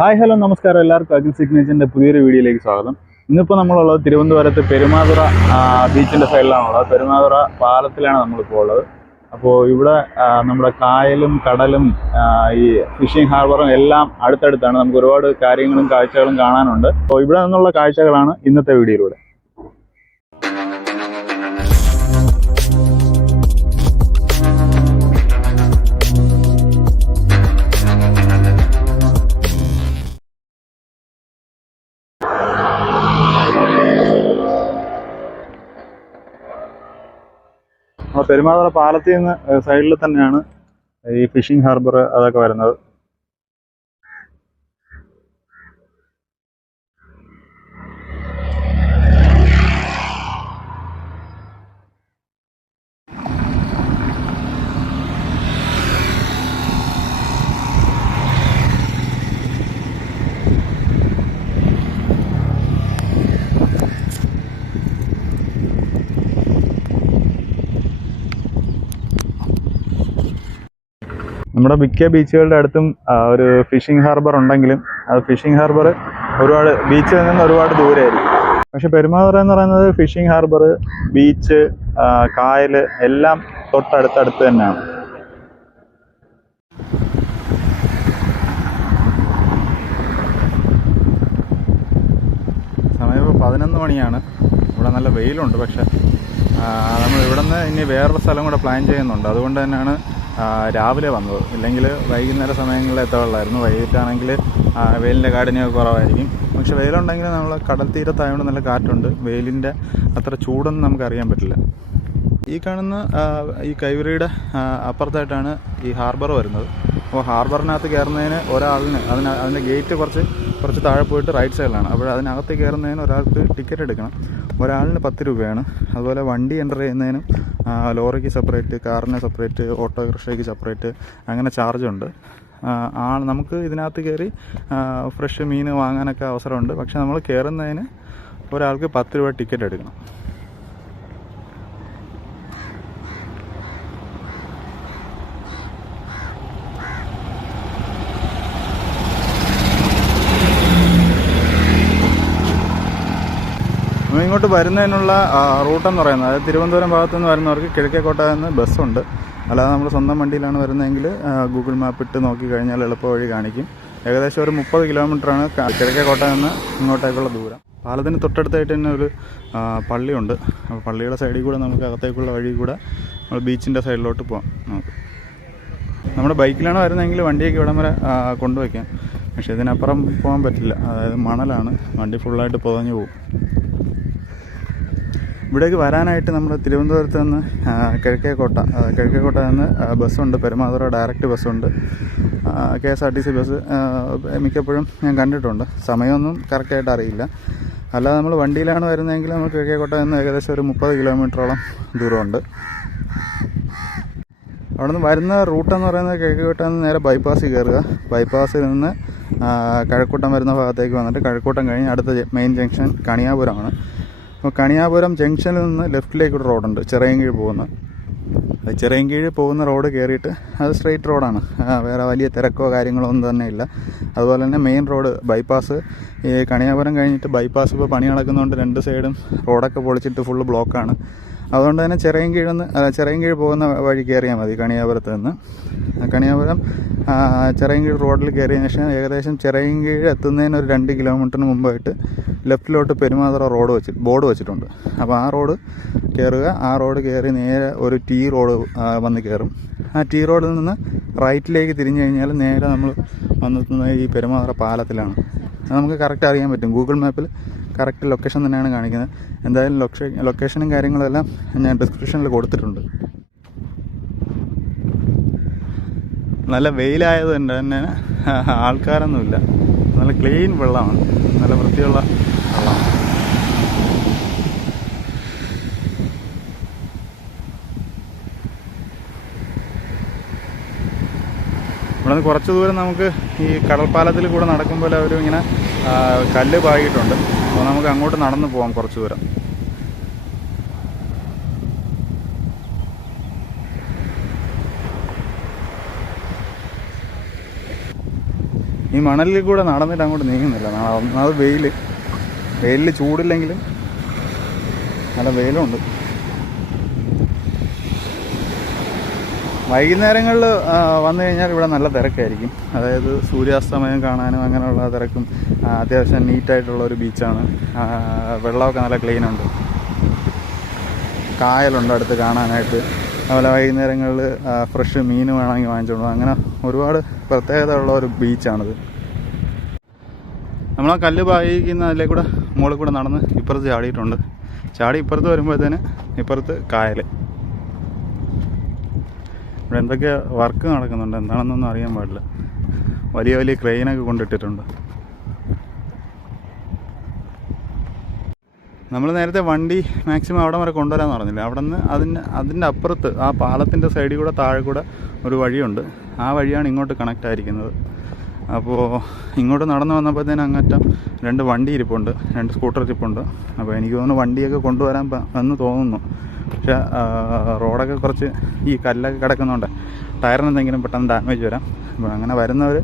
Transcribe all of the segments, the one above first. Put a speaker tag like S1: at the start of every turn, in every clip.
S1: Hi hello നമസ്കാരം എല്ലാവർക്കും. അഖിൽ സിഗ്നേച്ചറിന്റെ പുതിയൊരു വീഡിയോയിലേക്ക് സ്വാഗതം. ഇന്നിപ്പോൾ നമ്മളുള്ളത് തിരുവനന്തപുരത്ത് പെരുമാതുറ ബീച്ചിന്റെ സൈഡിലാണുള്ളത്. പെരുമാതുറ പാലത്തിലാണ് നമ്മളിപ്പോൾ ഉള്ളത്. അപ്പോൾ ഇവിടെ നമ്മുടെ കായലും കടലും ഈ ഫിഷിംഗ് ഹാർബറും എല്ലാം അടുത്തടുത്താണ്. നമുക്ക് ഒരുപാട് കാര്യങ്ങളും കാഴ്ചകളും കാണാനുണ്ട്. അപ്പോൾ ഇവിടെ നിന്നുള്ള കാഴ്ചകളാണ് ഇന്നത്തെ വീഡിയോയിലൂടെ. പെരുമാതുറ പാലത്തിൽ നിന്ന് സൈഡിൽ തന്നെയാണ് ഈ ഫിഷിംഗ് ഹാർബർ അതൊക്കെ വരുന്നത്. നമ്മുടെ മിക്ക ബീച്ചുകളുടെ അടുത്തും ഒരു ഫിഷിംഗ് ഹാർബർ ഉണ്ടെങ്കിലും അത് ഫിഷിംഗ് ഹാർബർ ഒരുപാട് ബീച്ചിൽ നിന്ന് ഒരുപാട് ദൂരെയായിരിക്കും. പക്ഷെ പെരുമാതുറ എന്ന് പറയുന്നത് ഫിഷിംഗ് ഹാർബർ ബീച്ച് കായൽ എല്ലാം തൊട്ടടുത്തടുത്ത് തന്നെയാണ്. സമയം പതിനൊന്ന് മണിയാണ്. ഇവിടെ നല്ല വെയിലുണ്ട് പക്ഷെ നമ്മൾ ഇവിടെ നിന്ന് ഇനി വേറൊരു സ്ഥലം കൂടെ പ്ലാൻ ചെയ്യുന്നുണ്ട്. അതുകൊണ്ട് തന്നെയാണ് രാവിലെ വന്നത്. ഇല്ലെങ്കിൽ വൈകുന്നേര സമയങ്ങളിൽ എത്താറുള്ളായിരുന്നു വൈകിട്ടാണെങ്കിൽ വെയിലിന്റെ കാഠിന്യമൊക്കെ കുറവായിരിക്കും. പക്ഷെ വെയിലുണ്ടെങ്കിൽ നമ്മൾ കടൽ തീരത്തായതുകൊണ്ട് നല്ല കാറ്റുണ്ട്. വെയിലിന്റെ അത്ര ചൂടൊന്നും നമുക്ക് അറിയാൻ പറ്റില്ല. ഈ കാണുന്ന ഈ കൈവരിയുടെ അപ്പുറത്തായിട്ടാണ് ഈ ഹാർബർ വരുന്നത്. അപ്പോൾ ഹാർബറിനകത്ത് കയറുന്നതിന് ഒരാളിന് അതിന് അതിന്റെ ഗേറ്റ് കുറച്ച് കുറച്ച് താഴെ പോയിട്ട് റൈറ്റ് സൈഡിലാണ് അപ്പോൾ അതിനകത്ത് കയറുന്നതിന് ഒരാൾക്ക് ടിക്കറ്റ് എടുക്കണം. ഒരാളിന് പത്ത് രൂപയാണ്. അതുപോലെ വണ്ടി എന്റർ ചെയ്യുന്നതിനും ലോറിക്ക് സെപ്പറേറ്റ് കാറിന് സെപ്പറേറ്റ് ഓട്ടോറിക്ഷയ്ക്ക് സെപ്പറേറ്റ് അങ്ങനെ ചാർജുണ്ട് ആ, ആ നമുക്ക് ഇതിനകത്ത് കയറി ഫ്രഷ് മീൻ വാങ്ങാനൊക്കെ അവസരമുണ്ട്. പക്ഷേ നമ്മൾ കയറുന്നതിന് ഒരാൾക്ക് പത്ത് രൂപ ടിക്കറ്റ് എടുക്കണം. ഇങ്ങോട്ട് വരുന്നതിനുള്ള റൂട്ടെന്ന് പറയുന്നത് അതായത് തിരുവനന്തപുരം ഭാഗത്തു നിന്ന് വരുന്നവർക്ക് കിഴക്കേക്കോട്ട നിന്ന് ബസ്സുണ്ട്. അല്ലാതെ നമ്മൾ സ്വന്തം വണ്ടിയിലാണ് വരുന്നതെങ്കിൽ ഗൂഗിൾ മാപ്പ് ഇട്ട് നോക്കി കഴിഞ്ഞാൽ എളുപ്പ വഴി കാണിക്കും. ഏകദേശം ഒരു മുപ്പത് കിലോമീറ്ററാണ് കിഴക്കേക്കോട്ട നിന്ന് ഇങ്ങോട്ടേക്കുള്ള ദൂരം. പാലത്തിന് തൊട്ടടുത്തായിട്ട് തന്നെ ഒരു പള്ളിയുണ്ട്. അപ്പോൾ പള്ളിയുടെ സൈഡിൽ കൂടെ നമുക്ക് അകത്തേക്കുള്ള വഴി കൂടെ നമ്മൾ ബീച്ചിന്റെ സൈഡിലോട്ട് പോകാം നമുക്ക് നമ്മുടെ ബൈക്കിലാണ് വരുന്നതെങ്കിൽ വണ്ടിയൊക്കെ ഇവിടം വരെ കൊണ്ടുവയ്ക്കാം. പക്ഷേ ഇതിനപ്പുറം പോകാൻ പറ്റില്ല. അതായത് മണലാണ്. വണ്ടി ഫുള്ളായിട്ട് പുതഞ്ഞു പോകും. ഇവിടേക്ക് വരാനായിട്ട് നമ്മൾ തിരുവനന്തപുരത്ത് നിന്ന് കിഴക്കേക്കോട്ട കിഴക്കേക്കോട്ട നിന്ന് ബസ്സുണ്ട്. പെരുമാതുറ ഡയറക്റ്റ് ബസ്സുണ്ട്. K S R T C bus മിക്കപ്പോഴും ഞാൻ കണ്ടിട്ടുണ്ട്. സമയമൊന്നും കറക്റ്റായിട്ട് അറിയില്ല. അല്ലാതെ നമ്മൾ വണ്ടിയിലാണ് വരുന്നതെങ്കിൽ നമ്മൾ കിഴക്കേക്കോട്ട നിന്ന് ഏകദേശം ഒരു മുപ്പത് കിലോമീറ്ററോളം ദൂരമുണ്ട്. അവിടെ നിന്ന് വരുന്ന റൂട്ടെന്ന് പറയുന്നത് കിഴക്കേക്കോട്ട നിന്ന് നേരെ ബൈപ്പാസിൽ കയറുക. ബൈപ്പാസിൽ നിന്ന് കഴക്കൂട്ടം വരുന്ന ഭാഗത്തേക്ക് വന്നിട്ട് കഴക്കൂട്ടം കഴിഞ്ഞ് അടുത്ത മെയിൻ ജംഗ്ഷൻ കണിയാപുരമാണ്. അപ്പോൾ കണിയാപുരം ജംഗ്ഷനിൽ നിന്ന് ലെഫ്റ്റിലേക്ക് ഒരു റോഡുണ്ട് ചിറയൻകീഴ് പോകുന്ന. അത് ചിറയൻകീഴ് പോകുന്ന റോഡ് കയറിയിട്ട് അത് സ്ട്രെയിറ്റ് റോഡാണ്. വേറെ വലിയ തിരക്കോ കാര്യങ്ങളോ ഒന്നും തന്നെ ഇല്ല. അതുപോലെ തന്നെ മെയിൻ റോഡ് ബൈപ്പാസ്. ഈ കണിയാപുരം കഴിഞ്ഞിട്ട് ബൈപ്പാസ് ഇപ്പോൾ പണി നടക്കുന്നതുകൊണ്ട് രണ്ട് സൈഡും റോഡൊക്കെ പൊളിച്ചിട്ട് ഫുള്ള് ബ്ലോക്കാണ്. അതുകൊണ്ട് തന്നെ ചിറയൻകീഴ് നിന്ന് അല്ല ചിറയൻകീഴ് പോകുന്ന വഴി കയറിയാൽ മതി കണിയാപുരത്ത് നിന്ന്. കണിയാപുരം ചിറയൻകീഴ് റോഡിൽ കയറിയതിന് ശേഷം ഏകദേശം ചിറയൻകീഴ് എത്തുന്നതിന് ഒരു രണ്ട് കിലോമീറ്ററിന് മുമ്പായിട്ട് ലെഫ്റ്റിലോട്ട് പെരുമാതറ റോഡ് വെച്ച് ബോർഡ് വെച്ചിട്ടുണ്ട്. അപ്പോൾ ആ റോഡ് കയറുക ആ റോഡ് കയറി നേരെ ഒരു ടീ റോഡ് വന്ന് കയറും ആ ടീ റോഡിൽ നിന്ന് റൈറ്റിലേക്ക് തിരിഞ്ഞു കഴിഞ്ഞാൽ നേരെ നമ്മൾ വന്നെത്തുന്നത് ഈ പെരുമാതറ പാലത്തിലാണ്. നമുക്ക് കറക്റ്റ് അറിയാൻ പറ്റും. ഗൂഗിൾ മാപ്പിൽ കറക്റ്റ് ലൊക്കേഷൻ തന്നെയാണ് കാണിക്കുന്നത്. എന്തായാലും ലൊക്കേ ലൊക്കേഷനും കാര്യങ്ങളെല്ലാം ഞാൻ ഡിസ്ക്രിപ്ഷനിൽ കൊടുത്തിട്ടുണ്ട്. നല്ല വെയിലായത് കൊണ്ട് തന്നെ ആൾക്കാരൊന്നുമില്ല. നല്ല ക്ലീൻ വെള്ളമാണ്. നല്ല വൃത്തിയുള്ള വെള്ളമാണ് നിന്ന് കുറച്ച് ദൂരം നമുക്ക് ഈ കടൽപ്പാലത്തിൽ കൂടെ നടക്കുമ്പോൾ അവർ ഇങ്ങനെ കല്ല് പാകിയിട്ടുണ്ട്. അപ്പോൾ നമുക്ക് അങ്ങോട്ട് നടന്ന് പോകാം കുറച്ച് ദൂരം. ഈ മണലിൽ കൂടെ നടന്നിട്ട് അങ്ങോട്ട് നീങ്ങുന്നില്ല. അത് വെയിൽ വെയിലിൽ ചൂടില്ലെങ്കിലും നല്ല വെയിലുണ്ട് വൈകുന്നേരങ്ങളിൽ വന്നു കഴിഞ്ഞാൽ ഇവിടെ നല്ല തിരക്കായിരിക്കും. അതായത് സൂര്യാസ്തമയം കാണാനും അങ്ങനെയുള്ള തിരക്കും അത്യാവശ്യം നീറ്റായിട്ടുള്ള ഒരു ബീച്ചാണ്. വെള്ളമൊക്കെ നല്ല ക്ലീൻ ഉണ്ട്. കായലുണ്ട് അടുത്ത് കാണാനായിട്ട്. അതുപോലെ വൈകുന്നേരങ്ങളിൽ ഫ്രഷ് മീൻ വേണമെങ്കിൽ വാങ്ങിച്ചോളൂ അങ്ങനെ ഒരുപാട് പ്രത്യേകത ഉള്ള ഒരു ബീച്ചാണിത്. നമ്മൾ ആ കല്ല് പായിക്കുന്ന അതിലേ കൂടെ മുകളിൽ കൂടെ നടന്ന് ഇപ്പുറത്ത് ചാടിയിട്ടുണ്ട്. ചാടി ഇപ്പുറത്ത് വരുമ്പോഴത്തേന് ഇപ്പുറത്ത് കായൽ ഇവിടെ എന്തൊക്കെ വർക്ക് നടക്കുന്നുണ്ട്? എന്താണെന്നൊന്നും അറിയാൻ പാടില്ല. വലിയ വലിയ ക്രെയിനൊക്കെ കൊണ്ടിട്ടിട്ടുണ്ട്. നമ്മൾ നേരത്തെ വണ്ടി മാക്സിമം അവിടെ വരെ കൊണ്ടുവരാമെന്ന് പറഞ്ഞില്ല? അവിടെ നിന്ന് അതിന് അതിന്റെ അപ്പുറത്ത് ആ പാലത്തിന്റെ സൈഡിൽ കൂടെ താഴെ കൂടെ ഒരു വഴിയുണ്ട്. ആ വഴിയാണ് ഇങ്ങോട്ട് കണക്റ്റ് ആയിരിക്കുന്നത്. അപ്പോൾ ഇങ്ങോട്ട് നടന്നു വന്നപ്പോഴത്തേന് അങ്ങറ്റം രണ്ട് വണ്ടി ഇരിപ്പുണ്ട് രണ്ട് സ്കൂട്ടർ ഇരിപ്പുണ്ട്. അപ്പോൾ എനിക്ക് തോന്നുന്നു വണ്ടിയൊക്കെ കൊണ്ടുവരാൻ എന്ന് തോന്നുന്നു. പക്ഷെ റോഡൊക്കെ കുറച്ച് ഈ കല്ലൊക്കെ കിടക്കുന്നുണ്ട് ടയറിന് എന്തെങ്കിലും പെട്ടെന്ന് ഡാമേജ് വരാം. അപ്പോൾ അങ്ങനെ വരുന്നവർ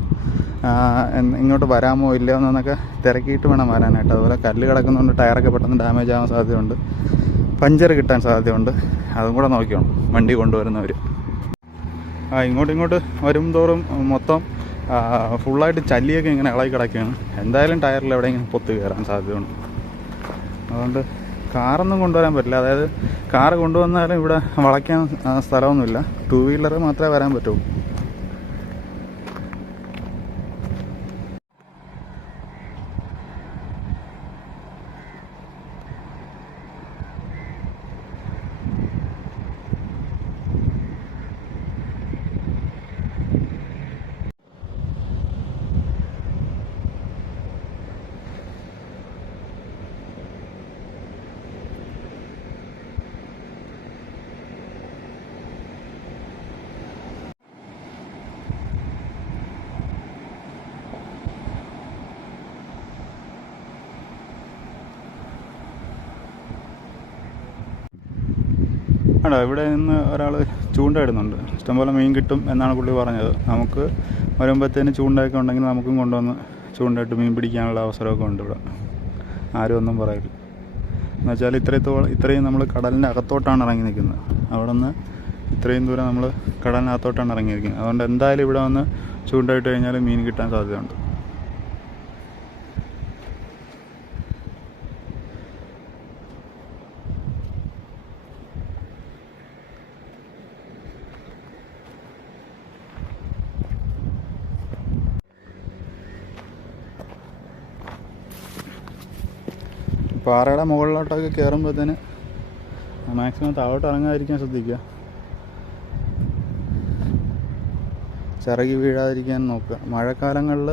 S1: ഇങ്ങോട്ട് വരാമോ ഇല്ലയോ എന്നൊക്കെ തിരക്കിയിട്ട് വേണം വരാനായിട്ട്. അതുപോലെ കല്ല് കിടക്കുന്നതുകൊണ്ട് ടയറൊക്കെ പെട്ടെന്ന് ഡാമേജ് ആവാൻ സാധ്യതയുണ്ട്. പഞ്ചർ കിട്ടാൻ സാധ്യതയുണ്ട്. അതും കൂടെ നോക്കിയോണം വണ്ടി കൊണ്ടുവരുന്നവർ ആ ഇങ്ങോട്ട് വരും തോറും മൊത്തം ഫുള്ളായിട്ട് ചല്ലിയൊക്കെ ഇങ്ങനെ ഇളകി കിടക്കുകയാണ്. എന്തായാലും ടയറിൽ എവിടെയെങ്കിലും പൊത്ത് കയറാൻ സാധ്യതയുണ്ട്. അതുകൊണ്ട് കാറൊന്നും കൊണ്ടുവരാൻ പറ്റില്ല. അതായത് കാറ് കൊണ്ടുവന്നാലും ഇവിടെ വളയ്ക്കാൻ സ്ഥലമൊന്നുമില്ല. ടൂ വീലർ മാത്രമേ വരാൻ പറ്റൂ ആണോ ഇവിടെ നിന്ന് ഒരാൾ ചൂണ്ട ഇടുന്നുണ്ട് ഇഷ്ടംപോലെ മീൻ കിട്ടും എന്നാണ് പുള്ളി പറഞ്ഞത്. നമുക്ക് വരുമ്പോഴത്തേന് ചൂണ്ടയൊക്കെ ഉണ്ടെങ്കിൽ നമുക്കും കൊണ്ടുവന്ന് ചൂണ്ടയിട്ട് മീൻ പിടിക്കാനുള്ള അവസരമൊക്കെ ഉണ്ട് ഇവിടെ. ആരും ഒന്നും പറയില്ല. എന്നുവെച്ചാൽ ഇത്രത്തോളം ഇത്രയും നമ്മൾ കടലിന്റെ അകത്തോട്ടാണ് ഇറങ്ങി നിൽക്കുന്നത്. അവിടെ നിന്ന് ഇത്രയും ദൂരം നമ്മൾ കടലിനകത്തോട്ടാണ് ഇറങ്ങിയിരിക്കുന്നത് അതുകൊണ്ട് എന്തായാലും ഇവിടെ വന്ന് ചൂണ്ടയിട്ട് കഴിഞ്ഞാൽ മീൻ കിട്ടാൻ സാധ്യതയുണ്ട്. പാറയുടെ മുകളിലോട്ടൊക്കെ കയറുമ്പോഴത്തേന് മാക്സിമം താഴോട്ട് ഇറങ്ങാതിരിക്കാൻ ശ്രദ്ധിക്കുക. ചിറകി വീഴാതിരിക്കാൻ നോക്കുക. മഴക്കാലങ്ങളിൽ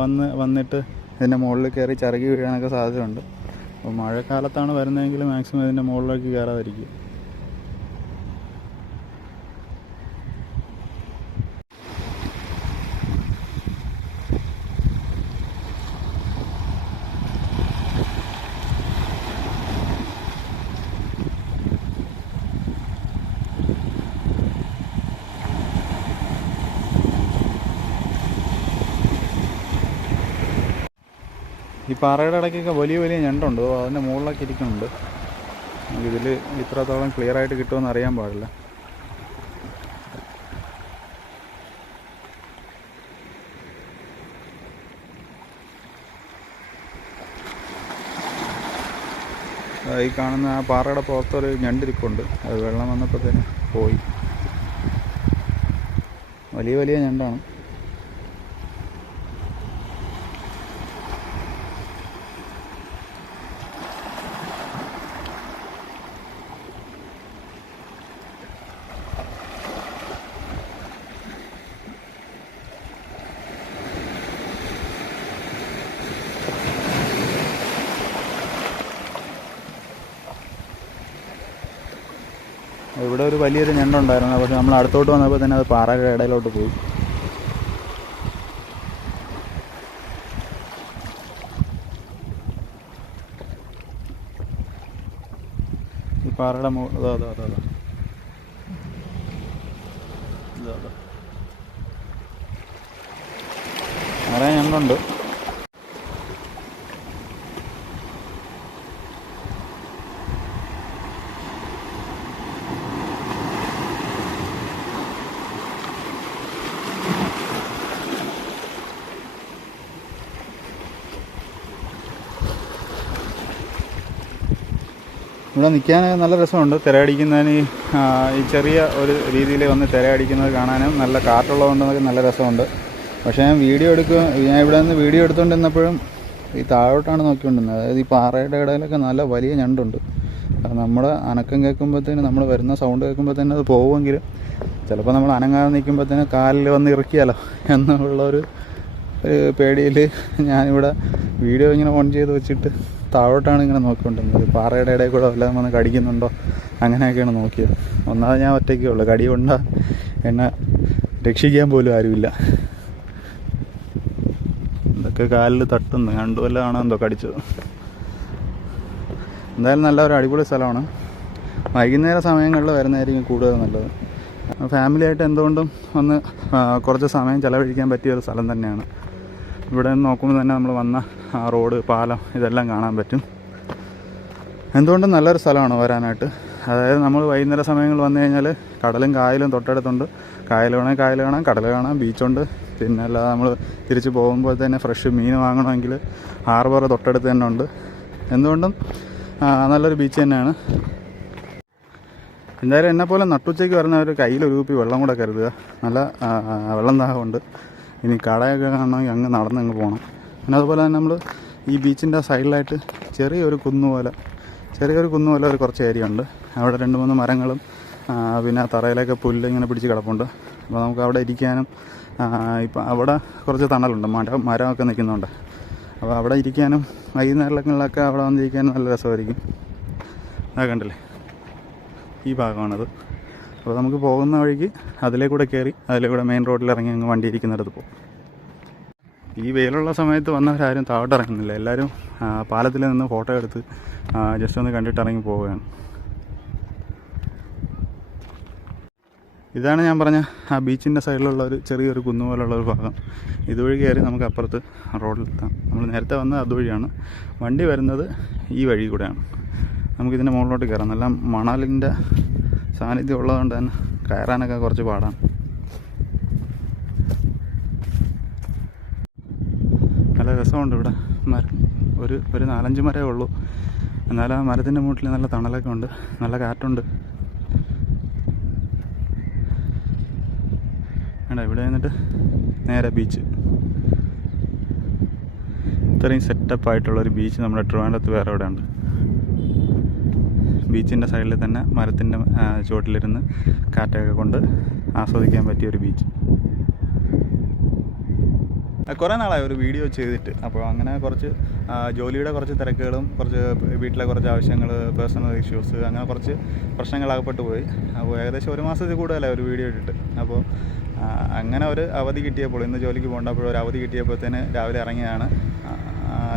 S1: വന്ന് വന്നിട്ട് ഇതിന്റെ മുകളിൽ കയറി ചിറകി വീഴാനൊക്കെ സാധ്യതയുണ്ട്. അപ്പോൾ മഴക്കാലത്താണ് വരുന്നതെങ്കിൽ മാക്സിമം ഇതിന്റെ മുകളിലേക്ക് കയറാതിരിക്കുക ഈ പാറയുടെ ഇടയ്ക്കൊക്കെ വലിയ വലിയ ഞണ്ടുണ്ട്. അതിന്റെ മുകളിലൊക്കെ ഇരിക്കുന്നുണ്ട്. ഇതിൽ ഇത്രത്തോളം ക്ലിയർ ആയിട്ട് കിട്ടുമെന്ന് അറിയാൻ പാടില്ല. ഈ കാണുന്ന ആ പാറയുടെ പുറത്തൊരു ഞണ്ടിരിപ്പുണ്ട്. അത് വെള്ളം വന്നപ്പോൾ വന്നപ്പോഴത്തേന് പോയി. വലിയ വലിയ ഞണ്ടാണ്. ഇവിടെ ഒരു വലിയൊരു ഞണ്ടുണ്ടായിരുന്നു പക്ഷെ നമ്മൾ അടുത്തോട്ട് വന്നപ്പോൾ തന്നെ അത് പാറയുടെ ഇടയിലോട്ട് പോയി ഈ പാറയുടെ അതാ അതാ അതാ അതാ. അതാ. ഞണ്ടുണ്ട് ഇവിടെ നിൽക്കാൻ നല്ല രസമുണ്ട്. തിരയടിക്കുന്നതിന് ഈ, ചെറിയ ഒരു രീതിയിൽ വന്ന് തിരയടിക്കുന്നത് കാണാനും നല്ല കാറ്റുള്ളതുകൊണ്ടെന്നൊക്കെ നല്ല രസമുണ്ട്. പക്ഷേ ഞാൻ വീഡിയോ എടുക്കുക ഞാൻ ഇവിടെ നിന്ന് വീഡിയോ എടുത്തുകൊണ്ടിരുന്നപ്പോഴും ഈ താഴോട്ടാണ് നോക്കിക്കൊണ്ടിരുന്നത്. അതായത് ഈ പാറയുടെ ഇടയിലൊക്കെ നല്ല വലിയ ഞണ്ടുണ്ട്. നമ്മുടെ അനക്കം കേൾക്കുമ്പോഴത്തേന് നമ്മൾ വരുന്ന സൗണ്ട് കേൾക്കുമ്പോഴത്തേന് അത് പോവുമെങ്കിലും ചിലപ്പോൾ നമ്മൾ അനങ്ങാതെ നിൽക്കുമ്പോഴത്തേന് കാലിൽ വന്ന് ഇറക്കിയാലോ എന്നുള്ളൊരു പേടിയിൽ ഞാനിവിടെ വീഡിയോ ഇങ്ങനെ ഓൺ ചെയ്ത് വെച്ചിട്ട് താഴോട്ടാണ് ഇങ്ങനെ നോക്കിക്കൊണ്ടിരുന്നത്. പാറയുടെ ഇടയിൽ കൂടെ വല്ലതും വന്ന് കടിക്കുന്നുണ്ടോ? അങ്ങനെയൊക്കെയാണ് നോക്കിയത്. ഒന്നാമത് ഞാൻ ഒറ്റയ്ക്കേ ഉള്ളൂ. കടി കൊണ്ട എന്നെ രക്ഷിക്കാൻ പോലും ആരുമില്ല. ഇതൊക്കെ കാലിൽ തട്ടുന്നു. രണ്ടു വല്ലതാണോ എന്തോ കടിച്ചത് എന്തായാലും നല്ല ഒരു അടിപൊളി സ്ഥലമാണ്. വൈകുന്നേര സമയങ്ങളിൽ വരുന്നതായിരിക്കും കൂടുതൽ നല്ലത്. ഫാമിലിയായിട്ട് എന്തുകൊണ്ടും ഒന്ന് കുറച്ച് സമയം ചിലവഴിക്കാൻ പറ്റിയ ഒരു സ്ഥലം തന്നെയാണ്. ഇവിടെ നിന്ന് നോക്കുമ്പോൾ തന്നെ നമ്മൾ വന്ന ആ റോഡ് പാലം ഇതെല്ലാം കാണാൻ പറ്റും. എന്തുകൊണ്ടും നല്ലൊരു സ്ഥലമാണ് വരാനായിട്ട്? അതായത് നമ്മൾ വൈകുന്നേര സമയങ്ങളിൽ വന്നു കഴിഞ്ഞാൽ കടലും കായലും തൊട്ടടുത്തുണ്ട്. കായൽ വേണമെങ്കിൽ കായൽ കാണാം കടൽ കാണാം ബീച്ചുണ്ട്. പിന്നെ അല്ലാതെ നമ്മൾ തിരിച്ച് പോകുമ്പോൾ തന്നെ ഫ്രഷ് മീൻ വാങ്ങണമെങ്കിൽ ഹാർബർ തൊട്ടടുത്ത് തന്നെ ഉണ്ട്. എന്തുകൊണ്ടും നല്ലൊരു ബീച്ച് തന്നെയാണ്. എന്തായാലും എന്നെപ്പോലെ നട്ടുച്ചയ്ക്ക് വരുന്നവർ കയ്യിൽ ഒരു കുപ്പി വെള്ളം കൂടെ കരുതുക. നല്ല വെള്ളം ദാഹമുണ്ട്. ഇനി കടയൊക്കെ കാണണമെങ്കിൽ അങ്ങ് നടന്ന് അങ്ങ് പോകണം. പിന്നെ അതുപോലെ തന്നെ നമ്മൾ ഈ ബീച്ചിന്റെ സൈഡിലായിട്ട് ചെറിയൊരു കുന്നു പോലെ ചെറിയൊരു കുന്നു പോലെ ഒരു കുറച്ച് ഏരിയ ഉണ്ട്. അവിടെ രണ്ട് മൂന്ന് മരങ്ങളും പിന്നെ തറയിലൊക്കെ പുല്ല് ഇങ്ങനെ പിടിച്ച് കിടപ്പുണ്ട്. അപ്പോൾ നമുക്ക് അവിടെ ഇരിക്കാനും ഇപ്പം അവിടെ കുറച്ച് തണലുണ്ട്. മരം മരമൊക്കെ നിൽക്കുന്നുണ്ട്. അപ്പോൾ അവിടെ ഇരിക്കാനും വൈകുന്നേരങ്ങളിലൊക്കെ അവിടെ വന്നിരിക്കാനും നല്ല രസമായിരിക്കും. അതൊക്കെ കണ്ടില്ലേ? ഈ ഭാഗമാണത്. അപ്പോൾ നമുക്ക് പോകുന്ന വഴിക്ക് അതിലേ കൂടെ കയറി അതിലേ കൂടെ മെയിൻ റോഡിൽ ഇറങ്ങി അങ്ങ് വണ്ടി ഇരിക്കുന്നിടത്ത് പോകും ഈ വെയിലുള്ള സമയത്ത് വന്നവരാരും താഴോട്ട് ഇറങ്ങുന്നില്ല എല്ലാവരും പാലത്തിൽ നിന്ന് ഫോട്ടോ എടുത്ത് ജസ്റ്റ് ഒന്ന് കണ്ടിട്ട് ഇറങ്ങി പോവുകയാണ്. ഇതാണ് ഞാൻ പറഞ്ഞ ആ ബീച്ചിന്റെ സൈഡിലുള്ള ഒരു ചെറിയൊരു കുന്നു പോലുള്ള ഒരു ഭാഗം. ഇതുവഴി കയറി നമുക്ക് അപ്പുറത്ത് റോഡിലെത്താം നമ്മൾ നേരത്തെ വന്നത് അതുവഴിയാണ്. വണ്ടി വരുന്നത് ഈ വഴി കൂടെയാണ്. നമുക്കിതിന്റെ മുകളിലോട്ട് കയറാം. നല്ല മണലിന്റെ സാന്നിധ്യം ഉള്ളതുകൊണ്ട് തന്നെ കയറാനൊക്കെ കുറച്ച് പാടാണ്. നല്ല രസമുണ്ട് ഇവിടെ. മരം ഒരു ഒരു നാലഞ്ച് മരമേ ഉള്ളൂ. എന്നാലും ആ മരത്തിന്റെ മൂട്ടിൽ നല്ല തണലൊക്കെ ഉണ്ട്. നല്ല കാറ്റുണ്ട്. വേണ്ട ഇവിടെ നിന്നിട്ട് നേരെ ബീച്ച് ഇത്രയും സെറ്റപ്പായിട്ടുള്ളൊരു ബീച്ച് നമ്മുടെ ട്രിവാൻഡ്രത്ത് വേറെ എവിടെ ഉണ്ട് ബീച്ചിന്റെ സൈഡിൽ തന്നെ മരത്തിന്റെ ചുവട്ടിലിരുന്ന് കാറ്റൊക്കെ കൊണ്ട് ആസ്വദിക്കാൻ പറ്റിയ ഒരു ബീച്ച്. കുറേ നാളായി ഒരു വീഡിയോ ചെയ്തിട്ട്. അപ്പോൾ അങ്ങനെ കുറച്ച് ജോലിയുടെ കുറച്ച് തിരക്കുകളും കുറച്ച് വീട്ടിലെ കുറച്ച് ആവശ്യങ്ങൾ പേഴ്സണൽ ഇഷ്യൂസ് അങ്ങനെ കുറച്ച് പ്രശ്നങ്ങൾ അകപ്പെട്ടു പോയി. അപ്പോൾ ഏകദേശം ഒരു മാസത്തിൽ കൂടുതലായി ഒരു വീഡിയോ ഇട്ടിട്ട്. അപ്പോൾ അങ്ങനെ ഒരു അവധി കിട്ടിയപ്പോൾ ഇന്ന് ജോലിക്ക് പോകേണ്ടപ്പോൾ ഒരു അവധി കിട്ടിയപ്പോഴത്തേന് രാവിലെ ഇറങ്ങിയതാണ്.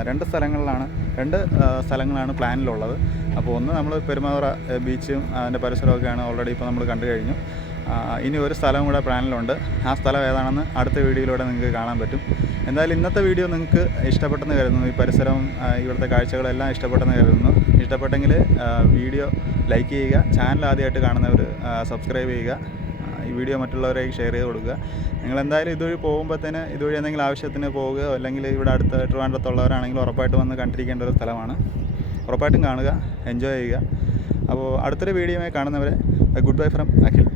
S1: രണ്ട് സ്ഥലങ്ങളിലാണ് രണ്ട് സ്ഥലങ്ങളാണ് പ്ലാനിലുള്ളത്. അപ്പോൾ ഒന്ന് നമ്മൾ പെരുമാറ ബീച്ചും അതിന്റെ പരിസരമൊക്കെയാണ് ഓൾറെഡി ഇപ്പോൾ നമ്മൾ കണ്ടു കഴിഞ്ഞു. ഇനി ഒരു സ്ഥലം കൂടെ പ്ലാനിലുണ്ട്. ആ സ്ഥലം ഏതാണെന്ന് അടുത്ത വീഡിയോയിലൂടെ നിങ്ങൾക്ക് കാണാൻ പറ്റും. എന്തായാലും ഇന്നത്തെ വീഡിയോ നിങ്ങൾക്ക് ഇഷ്ടപ്പെട്ടെന്ന് കരുതുന്നു. ഈ പരിസരവും ആ, ഇവിടുത്തെ കാഴ്ചകളെല്ലാം ഇഷ്ടപ്പെട്ടെന്ന് കരുതുന്നു. ഇഷ്ടപ്പെട്ടെങ്കിൽ വീഡിയോ ലൈക്ക് ചെയ്യുക ചാനൽ ആദ്യമായിട്ട് കാണുന്നവർ സബ്സ്ക്രൈബ് ചെയ്യുക. ഈ വീഡിയോ മറ്റുള്ളവരേക്ക് ഷെയർ ചെയ്ത് കൊടുക്കുക. നിങ്ങൾ എന്തായാലും ഇതുവഴി പോകുമ്പോഴത്തേന് ഇതുവഴി എന്തെങ്കിലും ആവശ്യത്തിന് പോവുക അല്ലെങ്കിൽ ഇവിടെ അടുത്ത ട്രിവാൻഡ്രത്തുള്ളവരാണെങ്കിൽ ഉറപ്പായിട്ട് വന്ന് കണ്ടിരിക്കേണ്ട ഒരു സ്ഥലമാണ്. ഉറപ്പായിട്ടും കാണുക എൻജോയ് ചെയ്യുക. അപ്പോൾ അടുത്തൊരു വീഡിയോയുമായി കാണുന്നവരെ ഗുഡ് ബൈ ഫ്രം അഖിൽ.